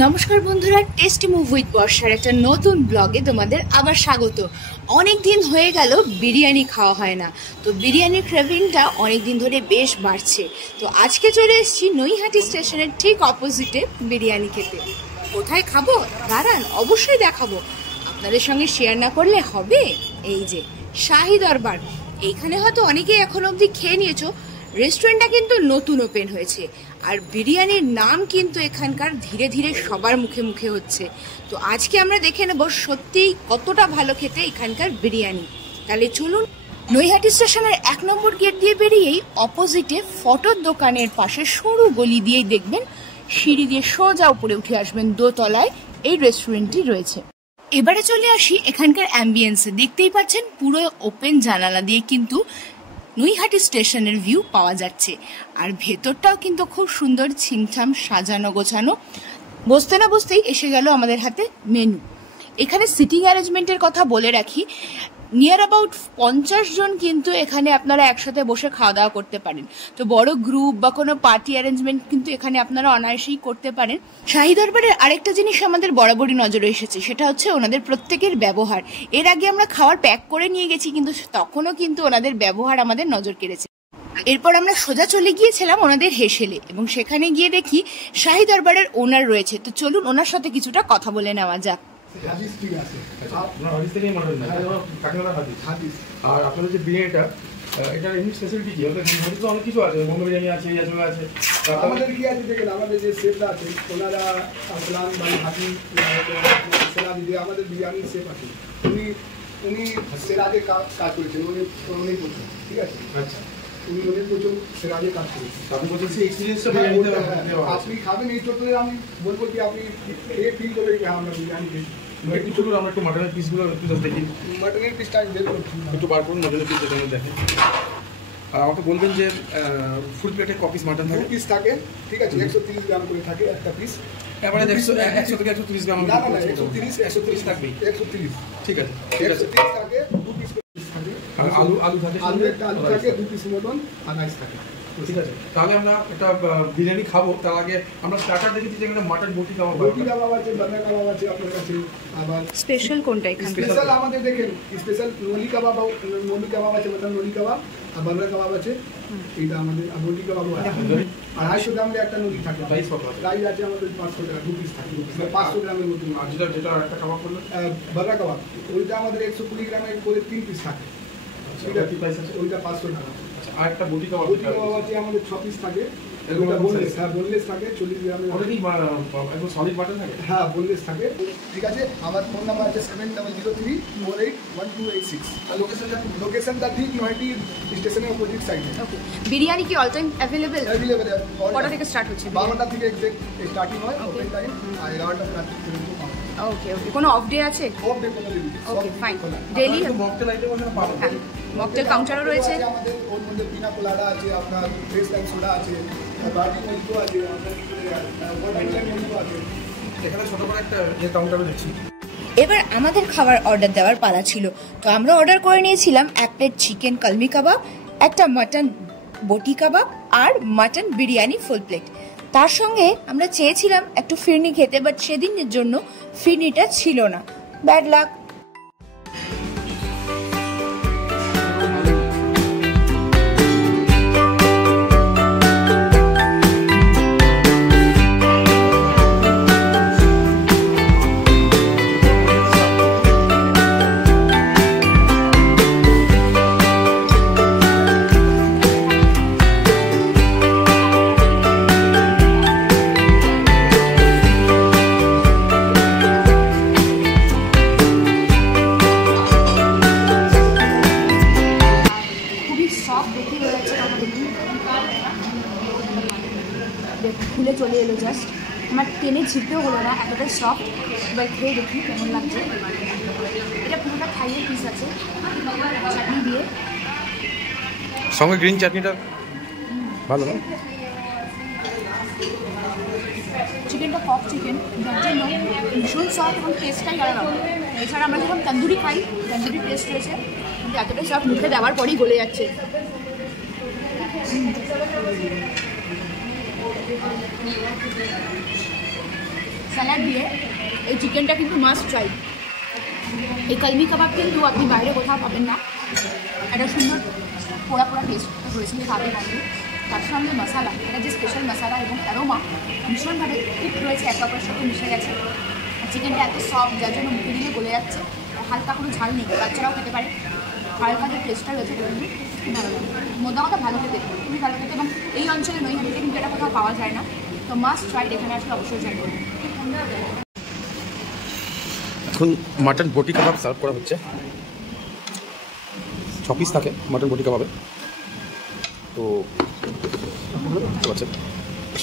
নমস্কার বন্ধুরা, tasty move with বর্ষার একটা নতুন ব্লগে তোমাদের আবার স্বাগত। অনেক দিন হয়ে গেল বিরিয়ানি খাওয়া হয় না, তো বিরিয়ানির ক্রেভিংটা অনেক দিন ধরে বেশ বাড়ছে। তো আজকে চলে এসেছি নৈহাটি স্টেশনের ঠিক অপোজিটে বিরিয়ানি খেতে। কোথায় খাবো দাঁড়ান, অবশ্যই দেখাবো। আপনাদের সঙ্গে শেয়ার না করলে হবে। এই যে শাহী দরবার, এইখানে হয়তো অনেকেই এখন অবধি খেয়ে নিয়েছো। রেস্টুরেন্টটা কিন্তু নতুন ওপেন হয়েছে, আর বিরিয়ানির নাম কিন্তু এখানকার ধীরে ধীরে সবার মুখে মুখে হচ্ছে। তো আজকে আমরা দেখে নেব সত্যিই কতটা ভালো খেতে এখানকার বিরিয়ানি। তাহলে চলুন। নৈহাটি স্টেশনের 1 নম্বর গেট দিয়ে বেরিয়েই অপোজিটে ফটোর দোকানের পাশে সরু গলি দিয়েই দেখবেন সিঁড়ি দিয়ে সোজা উপরে উঠে আসবেন, দোতলায় এই রেস্টুরেন্টটি রয়েছে। এবারে চলে আসি এখানকার অ্যাম্বিয়েন্সে। দেখতেই পাচ্ছেন পুরো ওপেন জানালা দিয়ে কিন্তু নৈহাটি স্টেশনের ভিউ পাওয়া যাচ্ছে, আর ভেতরটাও কিন্তু খুব সুন্দর, ছিমছাম সাজানো গোছানো। বসতে না বসতেই এসে গেল আমাদের হাতে মেনু। এখানে সিটিং অ্যারেঞ্জমেন্টের কথা বলে রাখি, নিয়ার অ্যাবাউট 50 জন কিন্তু এখানে আপনারা একসাথে বসে খাওয়া দাওয়া করতে পারেন। তো বড় গ্রুপ বা কোনো পার্টি অ্যারেঞ্জমেন্ট কিন্তু এখানে আপনারা অনায়াসেই করতে পারেন। শাহী দরবারের আরেকটা জিনিস আমাদের বরাবরই নজরে এসেছে, সেটা হচ্ছে ওনাদের প্রত্যেকের ব্যবহার। এর আগে আমরা খাবার প্যাক করে নিয়ে গেছি, কিন্তু তখনও কিন্তু ওনাদের ব্যবহার আমাদের নজর কেড়েছে। এরপর আমরা সোজা চলে গিয়েছিলাম ওনাদের হেসেলে, এবং সেখানে গিয়ে দেখি শাহী দরবারের ওনার রয়েছে। তো চলুন ওনার সাথে কিছুটা কথা বলে নেওয়া যাক। হাদিস ঠিক আছে, আপনার হাদিস থেকেই মডেল না, কাকিনাড়া হাদিস। আর আপনাদের যে বিরিয়ানিটা, এটার এমনি স্পেশালিটি কি? ওদের হাদিস তো অনেক কিছু আছে, বোম্বে বিরিয়ানি আছে, ইয়াজমা আছে। আমাদের কি আছে দেখেন, আমাদের যে শেফরা আছে ওনারা আসলাম ভাই হাদিস সেরা দিদি, আমাদের বিরিয়ানির শেফ আছে, উনি সেরাজে কাজ করেছেন, উনি করছেন, ঠিক আছে। আচ্ছা, উনি অনেক প্রচুর সেরাজে কাজ করেছেন। আপনি বলছেন সেই এক্সপিরিয়েন্সটা আপনি খাবেন, এই চত্বরে আমি বলবো কি আপনি ফিল করবেন কি আমরা বিরিয়ানি খেয়েছি। আমরা একটু মাটনের পিসগুলো একটু দেখি। মাটনের পিসটা আমি বের করছি, একটু বার করুন মাটনের পিস যেটা দেখেন। আমাকে বলবেন যে ফুল প্লেটে ক পিস মাটন থাকে? পিস থাকে, ঠিক আছে, 130 গ্রাম করে থাকে একটা পিস। এবারে 100 থেকে 130 গ্রাম? না না, 130 থাকবেই, 130, ঠিক আছে, 130 থাকে, 2 পিস থাকে। আলু থাকে, একটা আলু থাকে, 2 পিস মটন আর রাইস থাকে, ঠিক আছে। তাহলে আমরা একটা বিরিয়ানি খাবো, তার আগে আমরা স্টার্টার দেখেছি যে একটা মাটন বটি কাবাব আছে, বার্গার কাবাব আছে আপনার কাছে। আবার স্পেশাল কোনটা এখানে? স্পেশাল আমাদের দেখেন, স্পেশাল নলি কাবাব আছে, মাটন নলি কাবাব আর বার্গার কাবাব আছে। এইটা আমাদের নলি কাবাব আছে, আর 250 গ্রামের একটা নলি থাকে। রাইস আছে আমাদের 500 টাকা 2 পিস থাকে, 500 গ্রামের মতো। আর যেটা একটা কাবাব করলো বার্গার কাবাব, ওইটা আমাদের 120 গ্রামের করে 3 পিস থাকে, ঠিক আছে, প্রাইস আছে ওইটা 500 টাকা। আর একটা বটি কাবাব আছে আমাদের 6 পিস থাকে, ওটা বোনলেস, হ্যাঁ বোনলেস থাকে, 40 গ্রামের। ওটা কি একদম সলিড মাটন থাকে? হ্যাঁ বোনলেস থাকে, ঠিক আছে। আমার ফোন নাম্বার আছে 7003481286। আর লোকেশনটা ঠিক নয়টি স্টেশনের অপোজিট সাইডে। ওকে, বিরিয়ানি কি অল টাইম অ্যাভেলেবল? কটা থেকে স্টার্ট হচ্ছে? 12টা থেকে এক্সাক্ট স্টার্টিং হয়, ওপেন টাইম, আর 11টা রাত্রি পর্যন্ত। ওকে ওকে, কোনো অফ ডে আছে? অফ ডে কোনো দিন। Okay fine. Daily mocktail item আছে না? পাবেন, মকটেল কাউন্টারও রয়েছে আমাদের। ওর মধ্যে পিনা কোলাডা আছে, আপনার ফ্রেশ লাইম সোডা আছে, বার্ডি মজিটো আছে, এখানে ছোট করে একটা কাউন্টারও দেখছি। এবার আমাদের খাবার অর্ডার দেওয়ার পালা ছিল। তো আমরা অর্ডার করে নিয়েছিলাম 1 প্লেট চিকেন কলমি কাবাব, একটা মাটন বটি কাবাব আর মাটন বিরিয়ানি ফুল প্লেট। তার সঙ্গে আমরা চেয়েছিলাম একটু ফিরনি খেতে, বাট সেদিনের জন্য ফিরনিটা ছিল না, ব্যাড লাক। খুলে চলে এলো জাস্ট, আমার টেনে ছিটতেও হলো না, এতটাই সফট। এবার খেয়ে দেখি কেমন লাগছে। এটা পুরোটা থাইয়ের পিস আছে, চাটনি দিয়ে, সঙ্গে গ্রিন চাটনিটা ভালো না? চিকেনটা পপ চিকেন, যার জন্য ভীষণ সফট এবং টেস্টটাই আলাদা। এছাড়া আমরা যখন তন্দুরি খাই, তন্দুরি টেস্ট রয়েছে, কিন্তু এতটাই সফট, মুখে দেওয়ার পরেই গলে যাচ্ছে। স্যালাড দিয়ে এই চিকেনটা কিন্তু মাস্ট ট্রাই। এই কলমি কাবাব কিন্তু আপনি বাইরে কোথাও পাবেন না। একটা সুন্দর পোড়া পোড়া টেস্ট রয়েছে খাবে গন্ধে, তার সঙ্গে মশালা, এটা যে স্পেশাল মশালা এবং অ্যারোমা ভীষণভাবে কুক রয়েছে, একে অপরের সাথে মিশে গেছে। চিকেনটা এত সফট যার জন্য মুখে দিলে গলে যাচ্ছে, হালকা কোনো ঝাল নেই, বাচ্চারাও খেতে পারে। হালকা যে টেস্টটা রয়েছে কিন্তু খুব ভালো লাগে, মোদ্দা কথা ভালো খেতে, খুবই ভালো খেতে। এবং এই অঞ্চলে নৈহাটিতে কিন্তু এটা কোথাও পাওয়া যায় না, তো মাস্ট ট্রাই, এখানে আসলে অবশ্যই ট্রাই করবেন। এখন মাটন বটি কাবাব সার্ভ করা হচ্ছে। 6 পিস থাকে মাটন বটি কাবাবে। তো আছে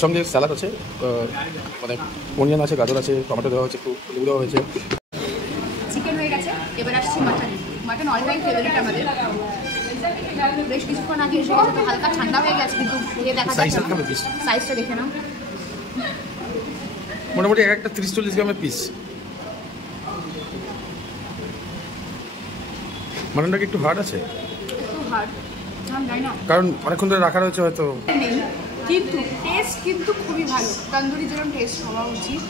সঙ্গে স্যালাড আছে, মানে অনিয়ন আছে, গাজর আছে, টমেটো দেওয়া হয়েছে, একটু লেবু দেওয়া হয়েছে। চিকেন হয়ে গেছে, এবার আসছি mutton. Mutton all time favourite আমাদের। বেশ কিছুক্ষণ আগে এসে গেছে, তো হালকা ঠান্ডা হয়ে গেছে, কিন্তু খেয়ে দেখা যাচ্ছে সাইজটা দেখে নাও। মোটামুটি একটা 30-40 গ্রামের পিস। মাটনটা কি একটু হার্ড আছে? একটু হার্ড, জানি না কারণ অনেকক্ষণ ধরে রাখা রয়েছে হয়তো, নেই, কিন্তু টেস্ট কিন্তু খুবই ভালো। তন্দুরি যেরকম টেস্ট হওয়া উচিত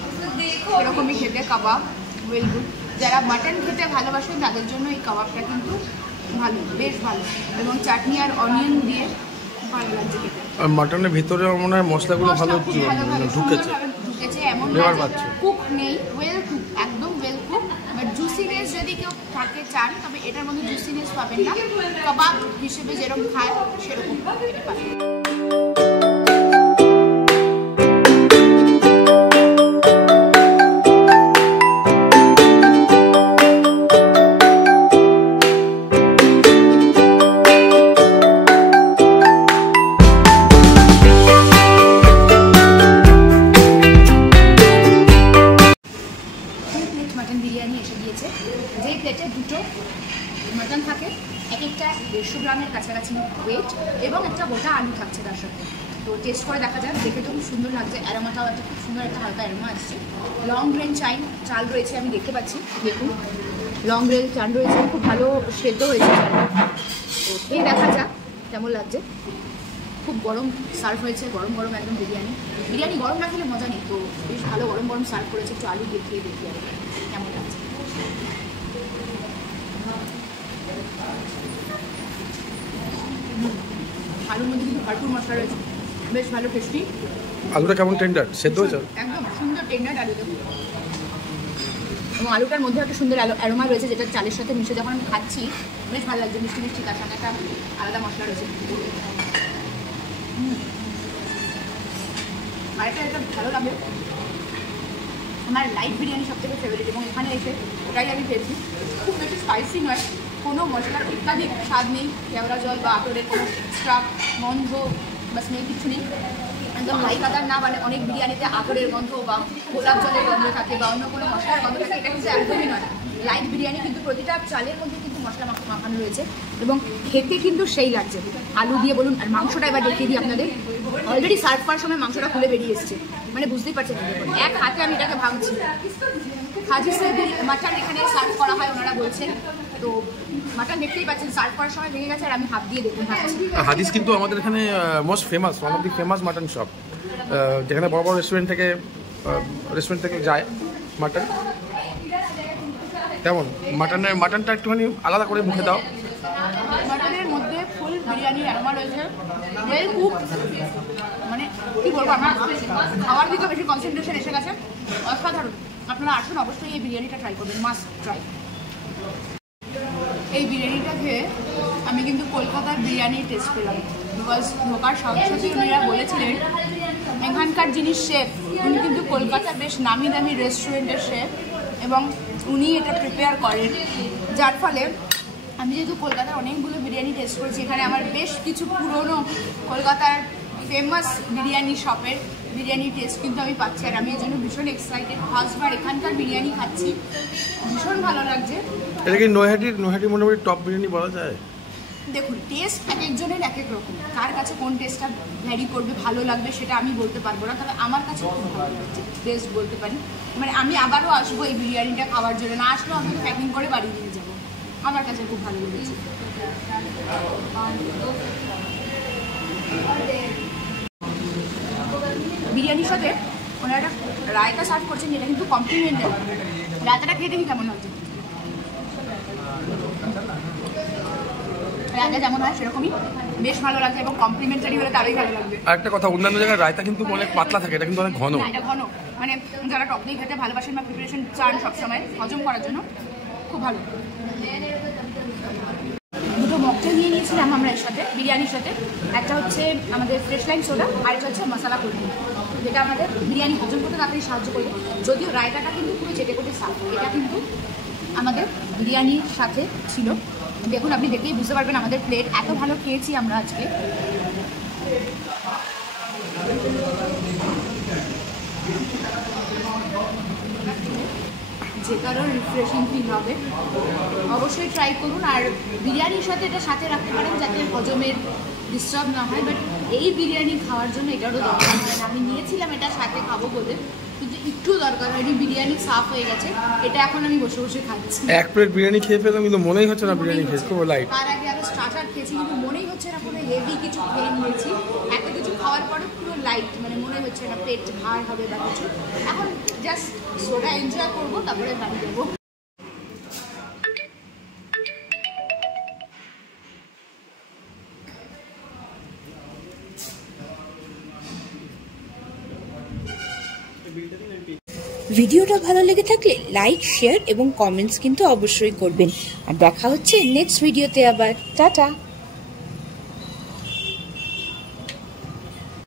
সেরকমই খেতে কাবাব, ওয়েল গুড। যারা মাটন খেতে ভালোবাসেন তাদের জন্য এই কাবাবটা কিন্তু ভালো, বেশ ভালো। এবং চাটনি আর অনিয়ন দিয়ে ভালো লাগছে খেতে। মাটনের ভিতরে মনে হয় মশলাগুলো ভালো ঢুকেছে, এমন কুক নেই, ওয়েল কুক, একদম ওয়েল কুক। বাট জুসিনেস যদি কেউ থাকে চান, তবে এটার মধ্যে জুসিনেস পাবেন না। কাবাব হিসেবে যেরকম খায় সেরকম এটা পাবেন। মাটন বিরিয়ানি এসে দিয়েছে, যেই প্লেটে দুটো মাটন থাকে, এক একটা 150 গ্রামের কাছাকাছি ওয়েট, এবং একটা গোটা আলু থাকছে তার সাথে। তো টেস্ট করে দেখা যাক, দেখে তো খুব সুন্দর লাগছে, অ্যারোমাটাও একটা খুব সুন্দর একটা হালকা অ্যারোমা আসছে। লং গ্রেন চাল রয়েছে, আমি দেখতে পাচ্ছি, দেখুন লং গ্রেন চাল রয়েছে, খুব ভালো সেদ্ধ হয়েছে চালটা। তো এই দেখা যাক কেমন লাগছে। খুব গরম সার্ভ হয়েছে, গরম গরম একদম বিরিয়ানি। বিরিয়ানি গরম না খেলে মজা নেই, তো বেশ ভালো গরম গরম সার্ভ করেছে। একটু আলু দিয়ে খেয়ে দেখি কেমন লাগছে। আলুর মধ্যে কিন্তু ভরপুর মশলা রয়েছে, বেশ ভালো টেস্টি। আলুটা কেমন টেন্ডার সেদ্ধ হয়েছে? একদম সুন্দর টেন্ডার আলু, এবং আলুটার মধ্যে একটা সুন্দর অ্যারোমা রয়েছে, যেটা চালের সাথে মিশে যখন আমি খাচ্ছি বেশ ভালো লাগছে, মিষ্টি মিষ্টি, তার সঙ্গে একটা আলাদা মশলা রয়েছে। আর এটা ভালো লাগে, আমার লাইট বিরিয়ানি সবথেকে ফেভারিট, এবং এখানে এসে ওটাই আমি পেয়েছি। খুব বেশি স্পাইসি নয়, কোনো মশলার অত্যাধিক স্বাদ নেই, কেওড়া জল বা আতরের কোনো এক্সট্রা গন্ধ বা স্মেল কিছু নেই, একদম লাইট আদার না। মানে অনেক বিরিয়ানিতে আতরের গন্ধ বা গোলাপ জলের গন্ধ থাকে বা অন্য কোনো মশলার গন্ধ থাকে, এটা কিন্তু একদমই নয়। লাইট বিরিয়ানি কিন্তু প্রতিটা চালের মধ্যে কিন্তু মশলা মাখানো রয়েছে, এবং খেতে কিন্তু সেই লাগছে। আলু দিয়ে বলুন, আর মাংসটা এবার দেখিয়ে দিই আপনাদের। অলরেডি সার্ভ করার সময় মাংসটা খুলে বেরিয়ে এসছে, মানে বুঝতেই পারছেন, এক হাতে আমি এটাকে ভাঙছি। হাজি সাহেব মাটন এখানে সার্ভ করা হয় ওনারা বলছেন, তো মাটন দেখতেই পাচ্ছেন সার্ভ করার সময় ভেঙে গেছে, আর আমি হাত দিয়ে দেখুন ভাঙছি। হাদিস কিন্তু আমাদের এখানে most famous, one of the famous mutton shop, যেখানে বড় বড় রেস্টুরেন্ট থেকে যায় মাটন। কেমন মাটনটা একটুখানি আলাদা করে মুখে দাও। মাটনের মধ্যে ফুল বিরিয়ানি অ্যারোমা রয়েছে, ওয়েল কুক, মানে কী বলবো, আমার খাওয়ার দিকে বেশি কনসেন্ট্রেশন এসে গেছে, অসাধারণ। আপনারা আসুন, অবশ্যই এই বিরিয়ানিটা ট্রাই করবেন, মাস্ট ট্রাই। এই বিরিয়ানিটা খেয়ে আমি কিন্তু কলকাতার বিরিয়ানির টেস্ট পেলাম, বিকজ ঢোকার সাথে সাথে উনিরা বলেছিলেন এখানকার যিনি শেফ, উনি কিন্তু কলকাতার বেশ নামি দামি রেস্টুরেন্টের শেফ, এবং উনি এটা প্রিপেয়ার করেন, যার ফলে আমি যেহেতু কলকাতার অনেকগুলো বিরিয়ানি টেস্ট করেছি, এখানে আমার বেশ কিছু পুরনো কলকাতার ফেমাস বিরিয়ানি শপের বিরিয়ানি টেস্ট কিন্তু আমি পাচ্ছি, আর আমি এই জন্য ভীষণ এক্সাইটেড। ফার্স্টবার এখানকার বিরিয়ানি খাচ্ছি, ভীষণ ভালো লাগছে। এটা কি নৈহাটি মোটামুটি টপ বিরিয়ানি বলা যায়? দেখুন, টেস্ট এক একজনের এক এক রকম, কার কাছে কোন টেস্টটা ভ্যারি করবে, ভালো লাগবে সেটা আমি বলতে পারবো না, তবে আমার কাছে খুব ভালো লাগছে, বেস্ট বলতে পারি। মানে আমি আবারও আসবো এই বিরিয়ানিটা খাওয়ার জন্য, না আসলেও আমি প্যাকিং করে বাড়ি নিয়ে যাবো, আমার কাছে খুব ভালো লেগেছে। বিরিয়ানির সাথে ওনারা রায়তা সার্ভ করছেন, যেটা কিন্তু কমপ্লিমেন্টারি। রায়তাটা খেয়ে দেখি কেমন হচ্ছে। রায়তা যেমন হয় সেরকমই বেশ ভালো লাগছে, এবং কমপ্লিমেন্টারি হলে তারই ভালো লাগবে। আর একটা কথা, অন্যান্য জায়গায় রায়তা কিন্তু অনেক পাতলা থাকে, এটা কিন্তু অনেক ঘন। এটা ঘন, মানে যারা টক দই খেতে ভালোবাসেন বা প্রিপারেশন চান সবসময় হজম করার জন্য, খুব ভালো। দুটো মকটেল নিয়ে নিয়েছিলাম আমরা এর সাথে, বিরিয়ানির সাথে। একটা হচ্ছে আমাদের ফ্রেশ লাইম সোডা, আর একটা হচ্ছে মশলা কুলফি, যেটা আমাদের বিরিয়ানি হজম করতে তাড়াতাড়ি সাহায্য করবে। যদিও রায়তাটা কিন্তু পুরো চেটে কোটে সাফ, এটা কিন্তু আমাদের বিরিয়ানির সাথে ছিল। দেখুন, আপনি দেখেই বুঝতে পারবেন আমাদের প্লেট এত ভালো খেয়েছি আমরা আজকে। যে কারো রিফ্রেশিং ফিল হবে, অবশ্যই ট্রাই করুন। আর বিরিয়ানির সাথে এটা সাথে রাখতে পারেন যাতে হজমের ডিস্টার্ব না হয়, বাট এই বিরিয়ানি খাওয়ার জন্য এটারও দরকার হয় না। আমি নিয়েছিলাম এটা সাথে খাবো বলে, কিন্তু একটু দরকার হয়নি, বিরিয়ানি সাফ হয়ে গেছে। এটা এখন আমি বসে বসে খাচ্ছি। এক প্লেট বিরিয়ানি খেয়ে ফেললাম, কিন্তু মনেই হচ্ছে না বিরিয়ানি খেয়েছি, খুব লাইট। তার আগে আরো স্টার্টার খেয়েছি, কিন্তু মনেই হচ্ছে না কোনো হেভি কিছু খেয়ে নিয়েছি। এত কিছু খাওয়ার পরে পুরো লাইট, মানে মনে হচ্ছে না পেট ভার হবে বা কিছু। এখন জাস্ট সোডা এনজয় করবো, তারপরে বাড়ি যাবো। ভিডিওটা ভালো লেগে থাকলে লাইক, শেয়ার এবং কমেন্টস কিন্তু অবশ্যই করবেন। আর দেখা হচ্ছে নেক্সট ভিডিওতে আবার। টাটা।